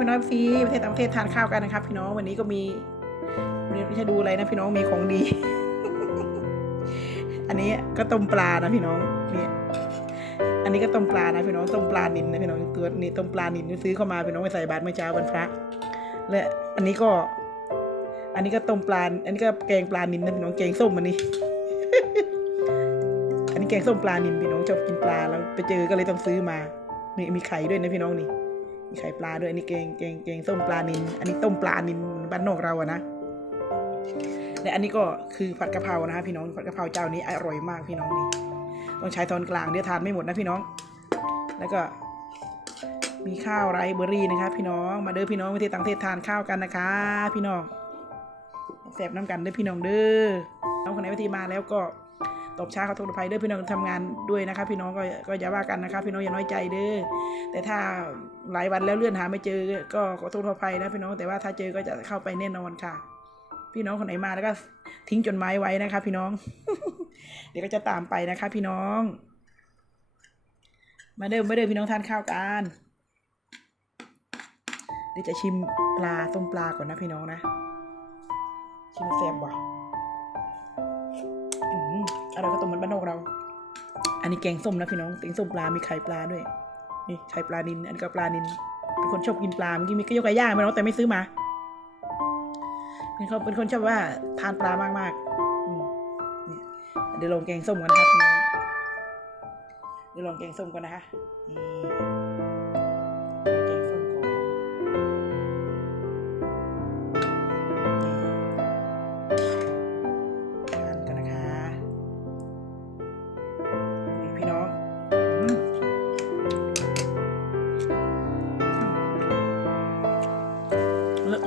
พี่น้องฟีประเทศต่างประเทศทานข้าวกันนะครับ พี่น้องวันนี้ก็มีวันนี้ไม่ใช่ดูอะไรนะพี่น้องมีของดี อันนี้ก็ต้มปลานะพี่น้องนี่อันนี้ก็ต้มปลานะพี่น้องต้มปลานินนะพี่น้องตัวนี้ต้มปลานินซื้อเข้ามาพี่น้องไปใส่บาตรเมื่อเช้าวันพระและอันนี้ก็ อันนี้ก็ต้มปลาอันนี้ก็แกงปลานินนะพี่น้องแกงส้มอันนี้ อันนี้แกงส้มปลานินพี่น้องชอบกินปลาแล้วไปเจอก็เลยต้องซื้อมานี่มีไข่ด้วยนะพี่น้องนี่ มีไข่ปลาด้วยอันนี้แกงแกงแกงส้มปลานิน อันนี้ต้มปลานินบ้านนอกเราอะนะและอันนี้ก็คือผัดกะเพรานะฮะพี่น้องผัดกะเพราเจ้านี้อร่อยมากพี่น้องนี่ต้องใช้ตอนกลางเดี๋ยวทานไม่หมดนะพี่น้อง แล้วก็มีข้าวไรเบอร์รี่นะครับพี่น้องมาเด้อพี่น้องประเทศต่างประเทศทานข้าวกันนะคะ พี่น้องแสบน้ำกันเด้อพี่น้องเด้อน้องคนไหนวิธีมาแล้วก็ ตบช้าขอโทษอภัยเด้อพี่น้องทำงานด้วยนะครับพี่น้องก็ก็อย่าว่ากันนะครับพี่น้องอย่าน้อยใจเด้อแต่ถ้าหลายวันแล้วเลื่อนหาไม่เจอ ก็ขอโทษขออภัยนะพี่น้องแต่ว่าถ้าเจอก็จะเข้าไปแน่นอนค่ะ พี่น้องคนไหนมาแล้วก็ทิ้งจดหมายไว้นะคะ พี่น้อง เดี๋ยวก็จะตามไปนะคะ พี่น้อง มาเด้อมาเด้อพี่น้องทานข้าวกันเดี๋ยวจะชิมปลาต้มปลาก่อนนะพี่น้องนะชิมแซ่บว่ะ อะไรก็ต้มมันบ้านนอกเรา อันนี้แกงส้มนะพี่น้องแกงส้มปลา มีไข่ปลาด้วย นี่ไข่ปลานิน อันนี้ก็ปลานิน เป็นคนชอบกินปลาเมื่อกี้มีก็ยกไก่ย่างมาเนาะแต่ไม่ซื้อมา เป็นคนเป็นคนชอบว่าทานปลามากๆอืมเนี่ยเดี๋ยวลองแกงส้มกันนะครับพี่น้องเดี๋ยวลองแกงส้มกันนะคะ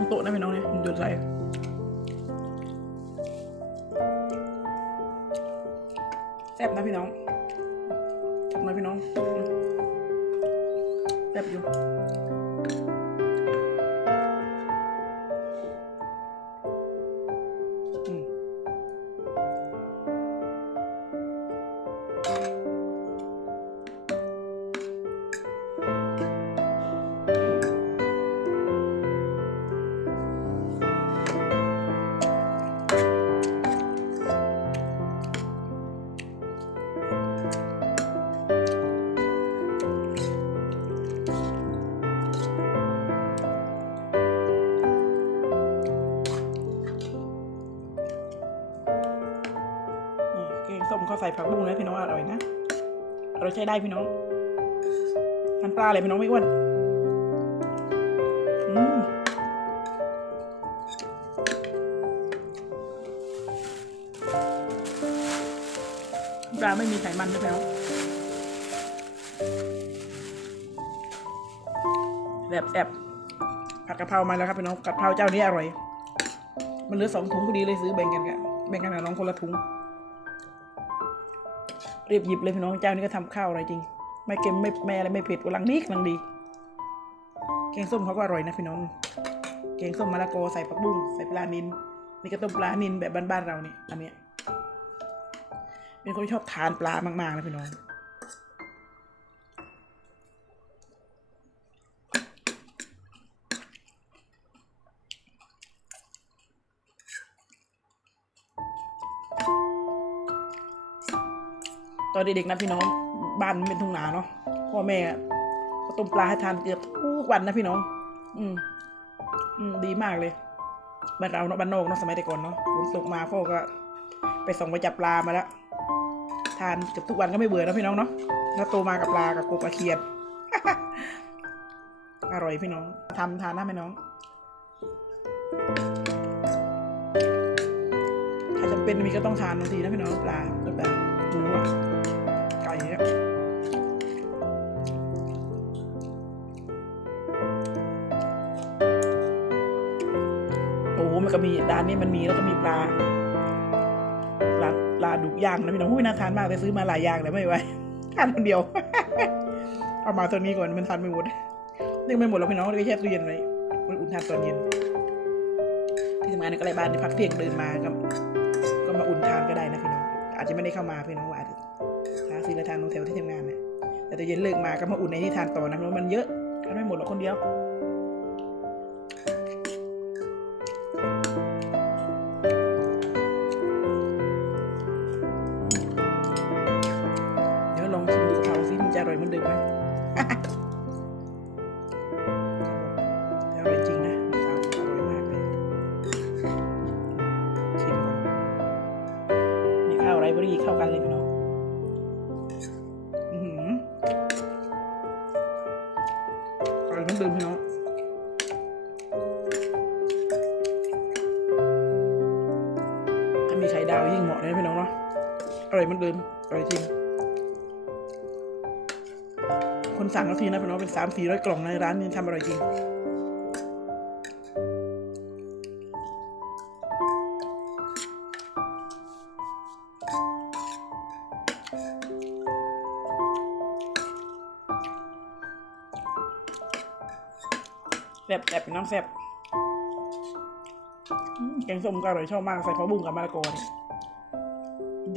งโต๊ะนะพี่น้องเนี่ยหยุดใส่แซ่บนะพี่น้องมาพี่น้องแบบอยู่ ใส่ผักบุ้งนะพี่น้องอร่อยนะอร่อยใช้ได้พี่น้องทานปลาอะไรพี่น้องไม่อ้วนอืมปลาไม่มีไขมันนะพี่น้องแบบแบบผัดกะเพรามาแล้วครับพี่น้องกะเพราเจ้านี้อร่อย มันเหลือสองถุงพอดีเลยซื้อแบ่งกันกันแบ่งกันกับน้องคนละถุง รียบหยิบเลยพี่น้องเจ้านี่ก็ทำข้าวอะไรจริง ไม่เค็มไม่แม่อะไรไม่เผ็ดกำลังดีกำลังดี แกงส้มเขาก็อร่อยนะพี่น้อง แกงส้มมะละกอใส่ผักบุ้งใส่ปลานินนี่ก็ต้มปลานินแบบบ้านๆเราเนี่ยอันเนี้ยเป็นคนที่ชอบทานปลามากๆนะพี่น้อง อนเด็กๆนะพี่น้องบ้านเป็นทุ่งนาเนาะพ่อแม่ก็ต้มปลาให้ทานเกือบทุกวันนะพี่น้อง อืม อืมดีมากเลยบ้านเราเนาะบ้านนอกเนาะสมัยแต่ก่อนเนาะฝนตกมาพ่อก็ ไปส่งไปจับปลามาแล้วทานเกือบทุกวันก็ไม่เบื่อนะพี่น้องเนาะแล้วโตมากับปลากับกบกระเคียนอร่อยพี่น้องทำทานนะพี่น้อง ถ้าจะเป็นมีก็ต้องทานบางทีนะพี่น้องปลา มันก็มีร้านนี้มันมีแล้วก็มีปลาลาปลาดุกย่างนะพี่น้องหุ้ยน่าทานมากเลยซื้อมาหลายอย่างเลยไม่ไหวทานคนเดียว เอามาตัวนี้ก่อนมันทานไม่หมดนึกไม่หมดแล้วพี่น้องก็แช่ตู้เย็นไว้มันอุ่นทานตอนเย็นที่ทำงานในใกล้บ้านในพักเที่ยงเดินมาก็ก็มาอุ่นทานก็ได้นะพี่น้องอาจจะไม่ได้เข้ามาพี่น้องว่าอาจจะหาซื้อและทานตรงแถวที่ทำงานเนี่ยแต่ตอนเย็นเลิกมาก็มาอุ่นในที่ทานต่อนะเพราะมันเยอะทานไม่หมดหรอกคนเดียว อร่อยเหมือนเดิมพี่น้องถ้ามีไข่ดาวยิ่งเหมาะเลยนะพี่น้องเนาะอร่อยเหมือนเดิมอร่อยจริงคนสั่งก็ทีนะพี่น้องเป็นสามสี่ร้อยกล่องในร้านนี้ทำอร่อยจริง แซ่บแซ่บเป็นน้ำแซ่บแกงส้มก็อร่อยชอบมากใส่ข้าวบุ้งกับมะละกอเนี่ย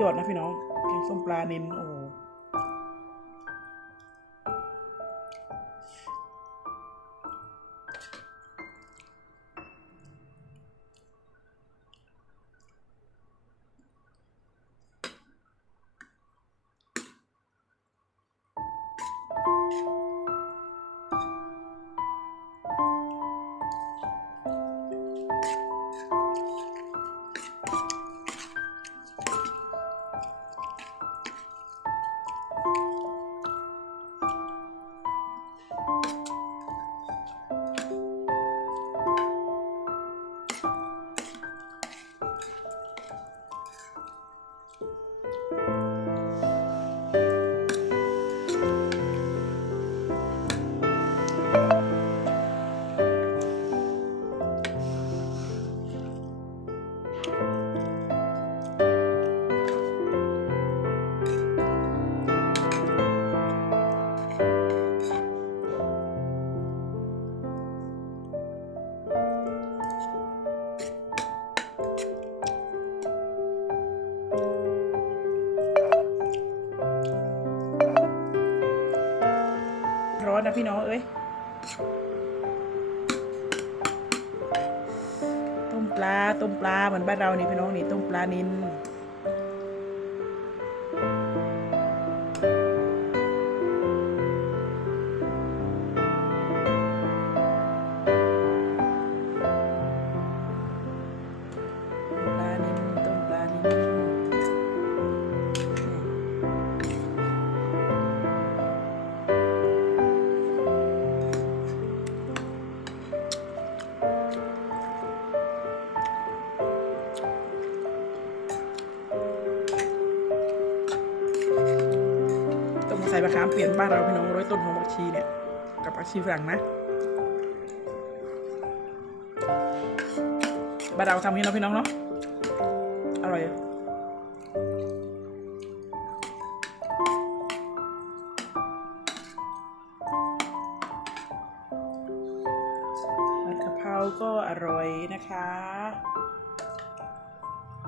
ยอดนะพี่น้อง แกงส้มปลาเน้นโอ้ นะพี่น้องเอ้ยต้มปลาต้มปลาเหมือนบ้านเรานี่พี่น้องนี่ต้มปลานิน ต้องมาใส่มะขาเปลี่ยนบ้านเราพี่น้องร้อยต้นหอมผักชีเนี่ย กับผักชีฝรั่งนะบ้านเราทำนี้เนาพี่น้องเนาะอร่อยกะเพราก็อร่อยนะคะ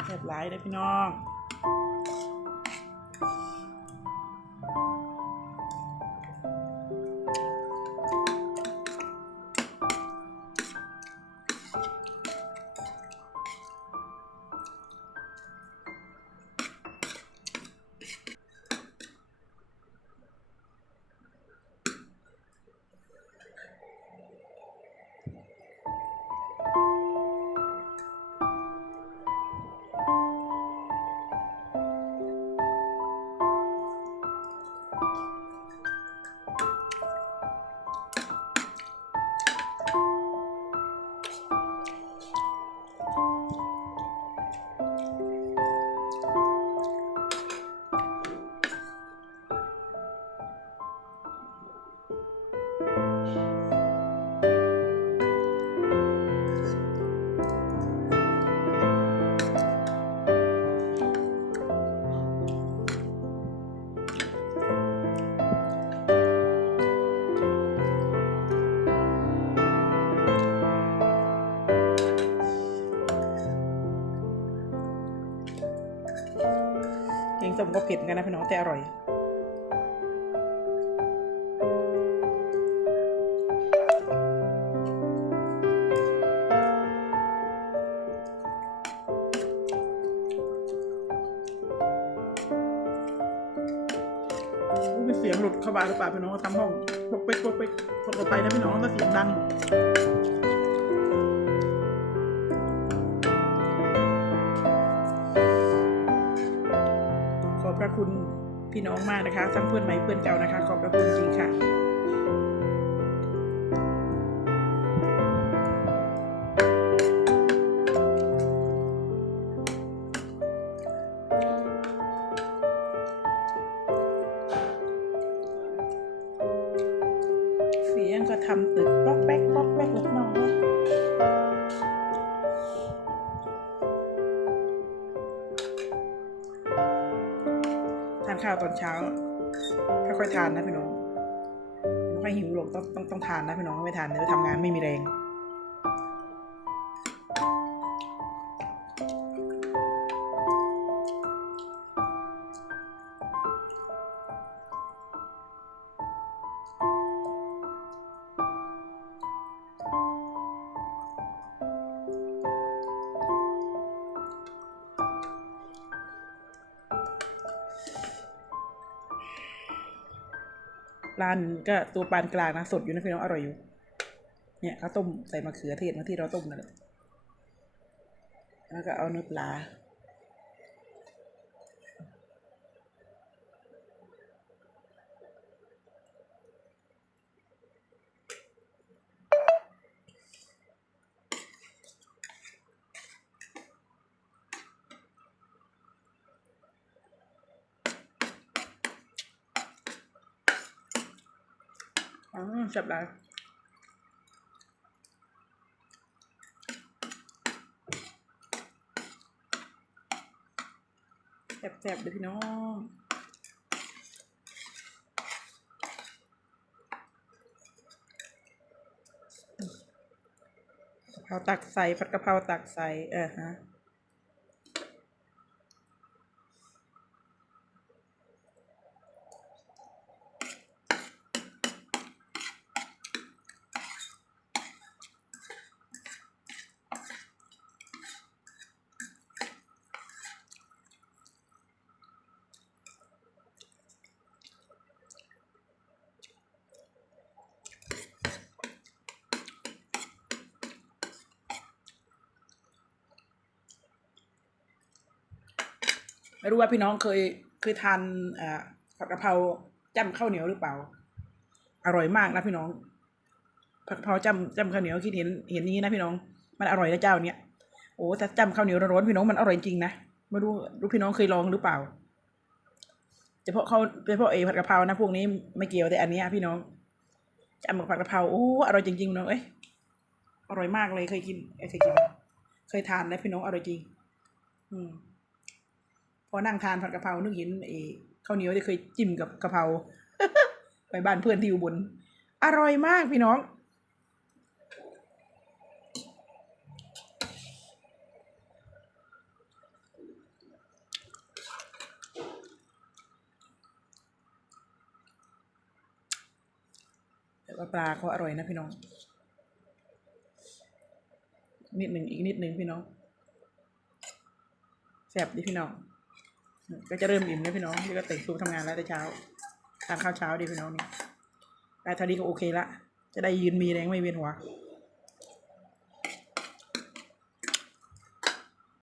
แซ่บหลายเลยพี่น้อง ส้มก็เผ็ดเหมือนกันนะพี่น้องแต่อร่อยมีเสียงหลุดเข้ามาหรือเปล่าพี่น้องทำห้องปกเป๊กปกเป๊กกดออกไปนะพี่น้องถ้าเสียงดัง คุณพี่น้องมากนะคะ ทั้งเพื่อนใหม่เพื่อนเก่านะคะ ขอบพระคุณจริงค่ะเสียงก็ทำตึกป๊อกแป๊กป๊อกแป๊กเล็กน้อย ข้าวตอนเช้าค่อยๆทานนะพี่น้องไม่ค่อยหิวหรอกต้องต้องต้องทานนะพี่น้องไม่ทานเดี๋ยวทำงานไม่มีแรง ร้านก็ตัวปานกลางนะสดอยู่นะพี่น้องอร่อยอยู่ เนี่ยเขาต้มใส่มะเขือเทศมาที่เราต้มนั่นแหละแล้วก็เอาเนื้อปลา อ๋อจับได้แซ่บๆเลยพี่น้องกะเพราตักใส่ผัดกะเพราตักใส่เออฮะ ไม่รู้ว่าพี่น้องเคยเคยทานอ่าผัดกะเพราจ้ำข้าวเหนียวหรือเปล่า อร่อยมากนะพี่น้อง ผัดกะเพราจ้ำจ้ำข้าวเหนียวคิดเห็นเห็นนี้นะพี่น้อง มันอร่อยนะเจ้าเนี้ยโอ้ถ้าจ้ำข้าวเหนียวร้อนๆพี่น้องมันอร่อยจริงนะไม่รู้รู้พี่น้องเคยลองหรือเปล่าเฉพาะเขาเฉพาะเอผัดกะเพรานะพวกนี้ไม่เกี่ยวแต่อันนี้พี่น้องจ้ำกับผัดกะเพราโอ้อร่อยจริงๆน้องเอ้ยอร่อยมากเลยเคยกินเอ้ยเคยกิน เคยทานนะพี่น้องอร่อยจริง อืม พอนั่งทานผัดกะเพรานึกเห็นเออข้าวเหนียวที่เคยจิ้มกับกะเพราไปบ้านเพื่อนที่อุบลอร่อยมากพี่น้อง แต่ว่าปลาเขาอร่อยนะพี่น้อง นิดหนึ่งอีกนิดหนึ่งพี่น้องแซ่บดิพี่น้อง ก็จะเริ่มอิ่มแล้วพี่น้องนี่ก็เตะตัวทำงานแล้วแต่เช้าทานข้าวเช้าดีพี่น้องนี่ได้เท่านี้ก็โอเคละ จะได้ยืนมีแรงไม่เวียนหัว